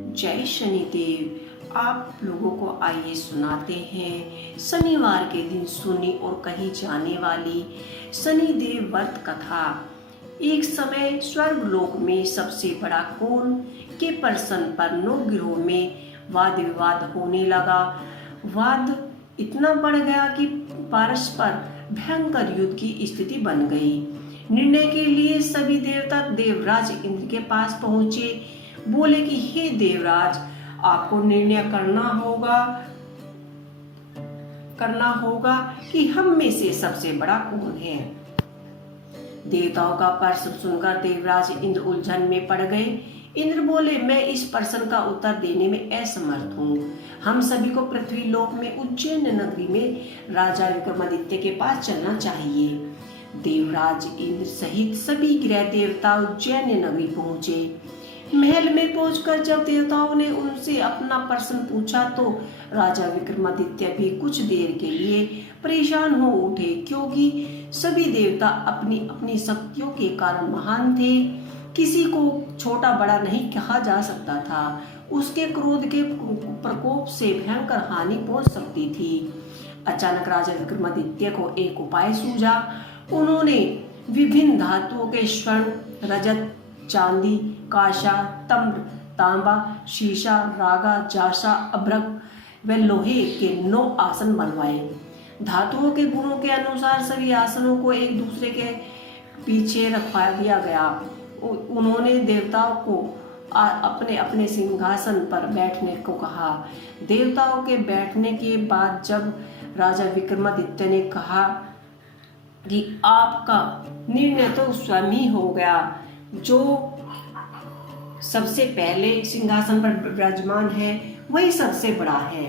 जय शनिदेव। आप लोगों को आइए सुनाते हैं शनिवार के दिन सुनी और कही जाने वाली शनिदेव व्रत कथा। एक समय स्वर्गलोक में सबसे बड़ा कौन के प्रश्न पर नौ ग्रहों में वाद विवाद होने लगा। वाद इतना बढ़ गया कि परस्पर भयंकर युद्ध की स्थिति बन गई। निर्णय के लिए सभी देवता देवराज इंद्र के पास पहुंचे। बोले कि हे देवराज, आपको निर्णय करना होगा कि हम में से सबसे बड़ा कौन है। देवताओं का प्रश्न सुनकर देवराज इंद्र उलझन में पड़ गए। इंद्र बोले, मैं इस प्रश्न का उत्तर देने में असमर्थ हूँ। हम सभी को पृथ्वी लोक में उज्जैन नगरी में राजा विक्रमादित्य के पास चलना चाहिए। देवराज इंद्र सहित सभी ग्रह देवता उज्जैन नगरी पहुंचे। महल में पहुंचकर जब देवताओं ने उनसे अपना प्रश्न पूछा तो राजा विक्रमादित्य भी कुछ देर के लिए परेशान हो उठे, क्योंकि सभी देवता अपनी अपनी शक्तियों के कारण महान थे। किसी को छोटा बड़ा नहीं कहा जा सकता था। उसके क्रोध के प्रकोप से भयंकर हानि पहुंच सकती थी। अचानक राजा विक्रमादित्य को एक उपाय सूझा। उन्होंने विभिन्न धातुओं के स्वर्ण, रजत, चांदी, कांसा, ताम्र, तांबा, शीशा, रागा, जासा, अभ्रक व लोहे के 9 आसन बनवाए। धातुओं के गुणों के अनुसार सभी आसनों को एक दूसरे के पीछे रखवा दिया गया। उन्होंने देवताओं को अपने अपने सिंहासन पर बैठने को कहा। देवताओं के बैठने के बाद जब राजा विक्रमादित्य ने कहा कि आपका निर्णय तो स्वयं ही हो गया, जो सबसे पहले सिंहासन पर विराजमान है वही सबसे बड़ा है।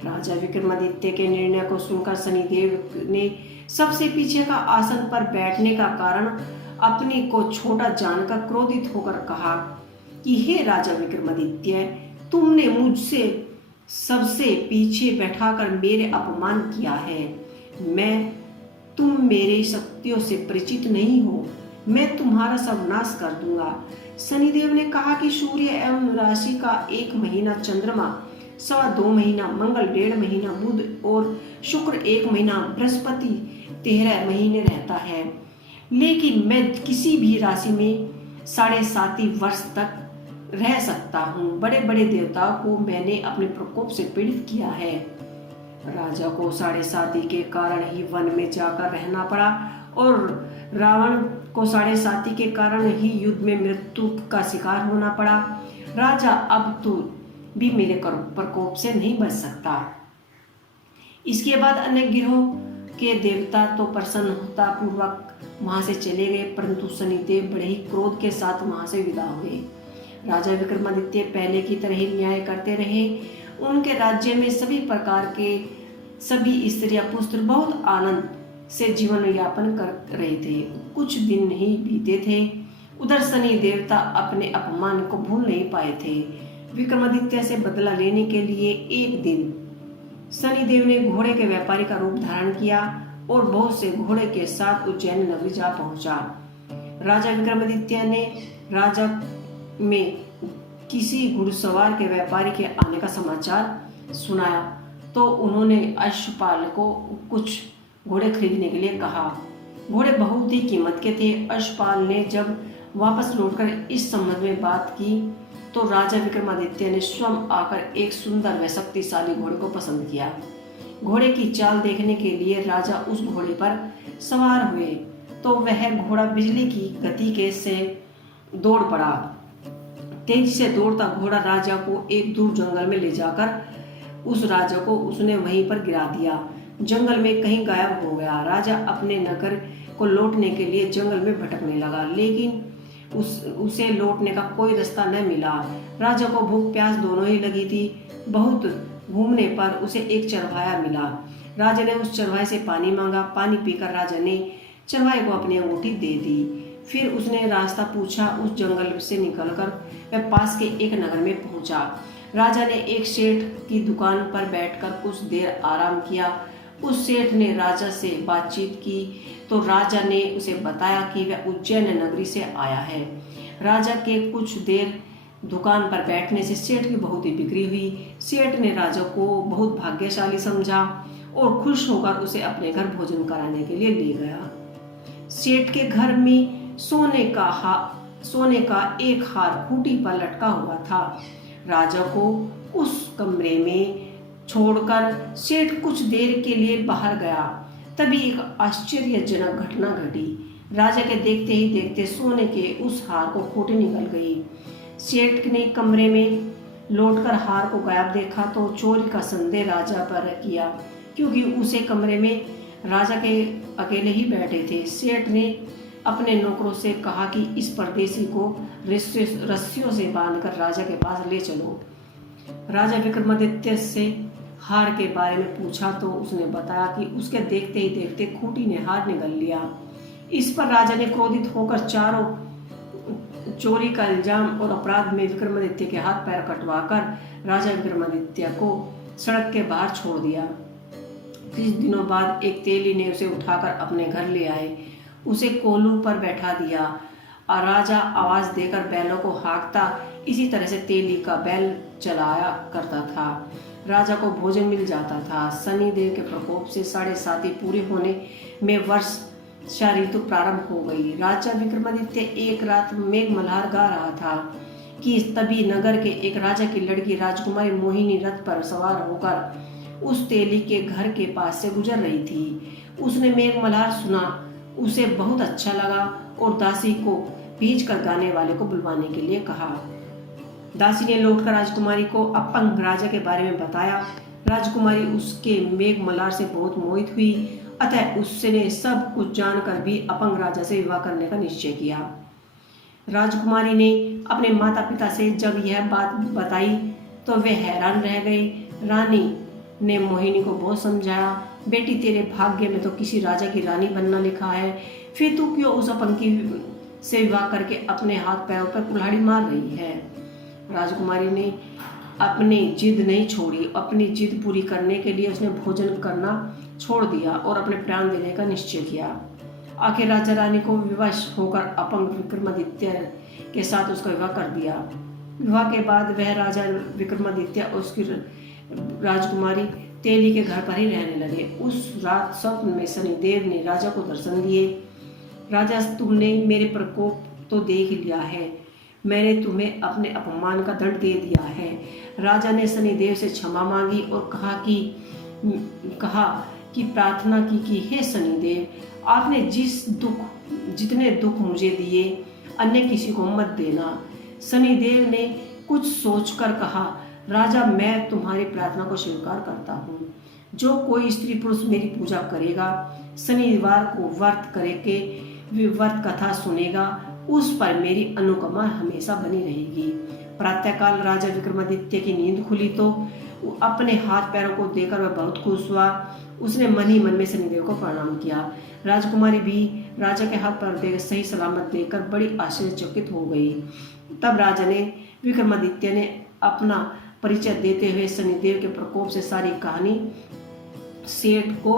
राजा विक्रमादित्य के निर्णय को सुनकर शनिदेव ने सबसे पीछे का आसन पर बैठने का कारण अपने को छोटा जानकर क्रोधित होकर कहा कि हे राजा विक्रमादित्य, तुमने मुझसे सबसे पीछे बैठाकर मेरे अपमान किया है। तुम मेरी शक्तियों से परिचित नहीं हो। मैं तुम्हारा सर्वनाश कर दूंगा। शनिदेव ने कहा कि सूर्य एवं राशि का 1 महीना, चंद्रमा 2.25 महीना, मंगल 1.5 महीना, बुध और शुक्र 1 महीना, बृहस्पति 13 महीने रहता है, लेकिन मैं किसी भी राशि में 7.5 वर्ष तक रह सकता हूँ। बड़े बड़े देवताओं को मैंने अपने प्रकोप से पीड़ित किया है। राजा को 7.5 के कारण ही वन में जाकर रहना पड़ा और रावण को 7.5 के कारण ही युद्ध में मृत्यु का शिकार होना पड़ा। राजा, अब तो भी मेरे प्रकोप से नहीं बच सकता। इसके बाद अन्य ग्रहों के देवता तो प्रसन्नता पूर्वक वहां से चले गए, परंतु शनिदेव बड़े ही क्रोध के साथ वहां से विदा हुए। राजा विक्रमादित्य पहले की तरह ही न्याय करते रहे। उनके राज्य में सभी प्रकार के सभी स्त्रियां पुत्र बहुत आनंद से जीवन यापन कर रहे थे। कुछ दिन ही बीते थे, उधर शनि देवता अपने अपमान को भूल नहीं पाए थे। विक्रमादित्य से बदला लेने के लिए एक दिन शनिदेव ने घोड़े के व्यापारी का रूप धारण किया और बहुत से घोड़े के साथ उज्जैन नगरी जा पहुंचा। राजा विक्रमादित्य ने राजा में किसी घुड़सवार के व्यापारी के आने का समाचार सुनाया तो उन्होंने अश्वपाल को कुछ घोड़े खरीदने के लिए कहा। घोड़े बहुत ही कीमत के थे। अश्वपाल ने जब वापस लौटकर इस संबंध में बात की तो राजा विक्रमादित्य ने स्वयं आकर एक सुंदर व शक्तिशाली घोड़े को पसंद किया। घोड़े की चाल देखने के लिए राजा उस घोड़े पर सवार हुए तो वह घोड़ा बिजली की गति के से दौड़ पड़ा। तेजी से दौड़ता घोड़ा राजा को एक दूर जंगल में ले जाकर उस राजा को उसने वहीं पर गिरा दिया। जंगल में कहीं गायब हो गया। राजा अपने नगर को लौटने के लिए जंगल में भटकने लगा, लेकिन उसे लौटने का कोई रास्ता न मिला। राजा को भूख प्यास दोनों ही लगी थी। बहुत घूमने पर उसे एक चरवाहा मिला। राजा ने उस चरवाहे से पानी मांगा। पानी पीकर राजा ने चरवाहे को अपनी अंगूठी दे दी। फिर उसने रास्ता पूछा। उस जंगल से निकलकर वह पास के एक नगर में पहुंचा। राजा ने एक सेठ की दुकान पर बैठकर कुछ देर आराम किया। उस सेठ ने राजा से बातचीत की तो राजा ने उसे बताया कि वह उज्जैन नगरी से आया है। राजा के कुछ देर दुकान पर बैठने से सेठ की बहुत ही बिक्री हुई। सेठ ने राजा को बहुत भाग्यशाली समझा और खुश होकर उसे अपने घर भोजन कराने के लिए ले गया। सेठ के घर में सोने का एक हार खूंटी पर लटका हुआ था। राजा को उस कमरे में छोड़कर सेठ कुछ देर के लिए बाहर गया। तभी एक आश्चर्यजनक घटना घटी। राजा के देखते ही देखते सोने के उस हार को खूंटी निकल गई। सेठ ने कमरे में लौटकर हार को गायब देखा तो चोरी का संदेह राजा पर किया, क्योंकि उसे कमरे में राजा के अकेले ही बैठे थे। सेठ ने अपने नौकरों से कहा कि इस परदेसी को रस्सियों से बांधकर राजा के पास ले चलो। राजा विक्रमादित्य से हार के बारे में पूछा तो उसने बताया कि उसके देखते ही देखते खूंटी ने हार निगल लिया। इस पर राजा ने क्रोधित होकर चारों चोरी का इल्जाम और अपराध में विक्रमादित्य के हाथ पैर कटवाकर राजा विक्रमादित्य को सड़क के बाहर छोड़ दिया। कुछ दिनों बाद एक तेली ने उसे उठाकर अपने घर ले आए, उसे कोलू पर बैठा दिया और राजा आवाज देकर बैलों को हाँकता इसी तरह से तेली का बैल चलाया करता था। राजा को भोजन मिल जाता था। शनिदेव के प्रकोप से 7.5 पूरे होने में वर्षा ऋतु प्रारंभ हो गई। राजा विक्रमादित्य एक रात मेघ मल्हार गा रहा था कि तभी नगर के एक राजा की लड़की राजकुमारी मोहिनी रथ पर सवार होकर उस तेली के घर के पास से गुजर रही थी। उसने मेघ मल्हार सुना, उसे बहुत अच्छा लगा और दासी को भेजकर गाने वाले को बुलवाने के लिए कहा। दासी ने लौटकर राजकुमारी को अपंग राजा के बारे में बताया। राजकुमारी उसके मेघ मल्हार से बहुत मोहित हुई, अतः उसने सब कुछ जानकर भी अपंग राजा से विवाह करने का निश्चय किया। राजकुमारी ने अपने माता पिता से जब यह बात बताई तो वे हैरान रह गए। रानी ने मोहिनी को बहुत समझाया, बेटी तेरे भाग्य में तो किसी राजा की रानी बनना लिखा है, फिर तू क्यों उस अपंग से विवाह करके अपने हाथ पैरों पर कुल्हाड़ी मार रही है। राजकुमारी ने अपनी जिद नहीं छोड़ी। अपनी जिद पूरी करने के लिए उसने भोजन करना छोड़ दिया और अपने प्राण देने का निश्चय किया। आखिर राजा रानी को विवश होकर अपंग विक्रमादित्य के साथ उसका विवाह कर दिया। विवाह के बाद वह राजा विक्रमादित्य और उसकी राजकुमारी तेली के घर पर ही रहने लगे। उस रात स्वप्न में शनिदेव ने राजा को दर्शन दिए। राजा, तुमने मेरे प्रकोप तो देख लिया है, मैंने तुम्हें अपने अपमान का दंड दे दिया है। राजा ने शनिदेव से क्षमा मांगी और कहा कि प्रार्थना की कि हे शनिदेव, आपने जितने दुख मुझे दिए अन्य किसी को मत देना। शनिदेव ने कुछ सोचकर कहा, राजा, मैं तुम्हारी प्रार्थना को स्वीकार करता हूँ। जो कोई स्त्री पुरुष मेरी पूजा करेगा, शनिवार को व्रत कथा सुनेगा, उस पर मेरी अनुकंपा हमेशा बनी रहेगी। प्रातःकाल राजा विक्रमादित्य की नींद खुली तो अपने हाथ पैरों को देखकर वह बहुत खुश हुआ। उसने मन ही मन में शनिदेव को प्रणाम किया। राजकुमारी भी राजा के हाथ पैर देख सही सलामत देखकर बड़ी आश्चर्यचकित हो गई। तब राजा ने विक्रमादित्य ने अपना परिचय देते हुए शनिदेव के प्रकोप से सारी कहानी सेठ को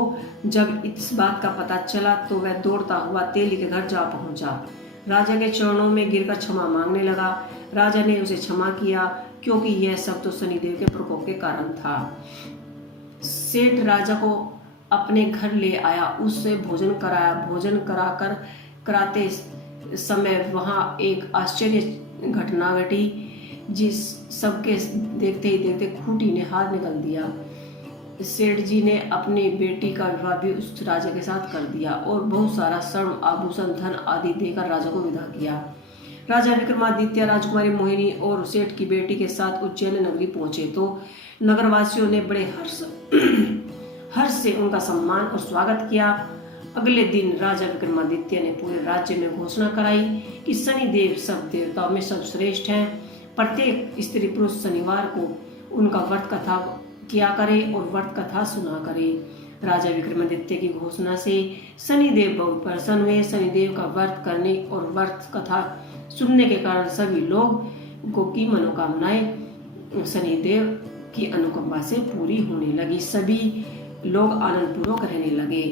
जब इस बात का पता चला तो वह दौड़ता हुआ तेली के घर जा पहुंचा। राजा के चरणों में गिरकर क्षमा मांगने लगा। राजा ने उसे क्षमा किया, क्योंकि यह सब तो शनिदेव के प्रकोप के कारण था। सेठ राजा को अपने घर ले आया, उससे भोजन कराया। भोजन कराते समय वहां एक आश्चर्य घटना घटी, जिस सबके देखते ही देखते खूंटी ने हाथ निकल दिया। सेठ जी ने अपनी बेटी का विवाह भी उस राजा के साथ कर दिया और बहुत सारा स्वर्ण आभूषण धन आदि देकर राजा को विदा किया। राजा विक्रमादित्य राजकुमारी मोहिनी और सेठ की बेटी के साथ उज्जैन नगरी पहुंचे तो नगरवासियों ने बड़े हर्ष से उनका सम्मान और स्वागत किया। अगले दिन राजा विक्रमादित्य ने पूरे राज्य में घोषणा कराई कि शनिदेव सब देवताओं में सर्वश्रेष्ठ हैं। प्रत्येक स्त्री पुरुष शनिवार को उनका व्रत कथा किया करे और व्रत कथा सुना करे। राजा विक्रमादित्य की घोषणा से शनिदेव बहुत प्रसन्न हुए। शनिदेव का व्रत करने और व्रत कथा सुनने के कारण सभी लोगों की मनोकामनाएं शनिदेव की अनुकंपा से पूरी होने लगी। सभी लोग आनंद पूर्वक रहने लगे।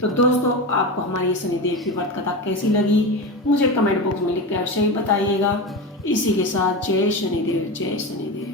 तो दोस्तों, आपको हमारी शनिदेव की व्रत कथा कैसी लगी मुझे कमेंट बॉक्स में लिख कर अवश्य ही बताइएगा। इसी के साथ जय शनिदेव, जय शनिदेव।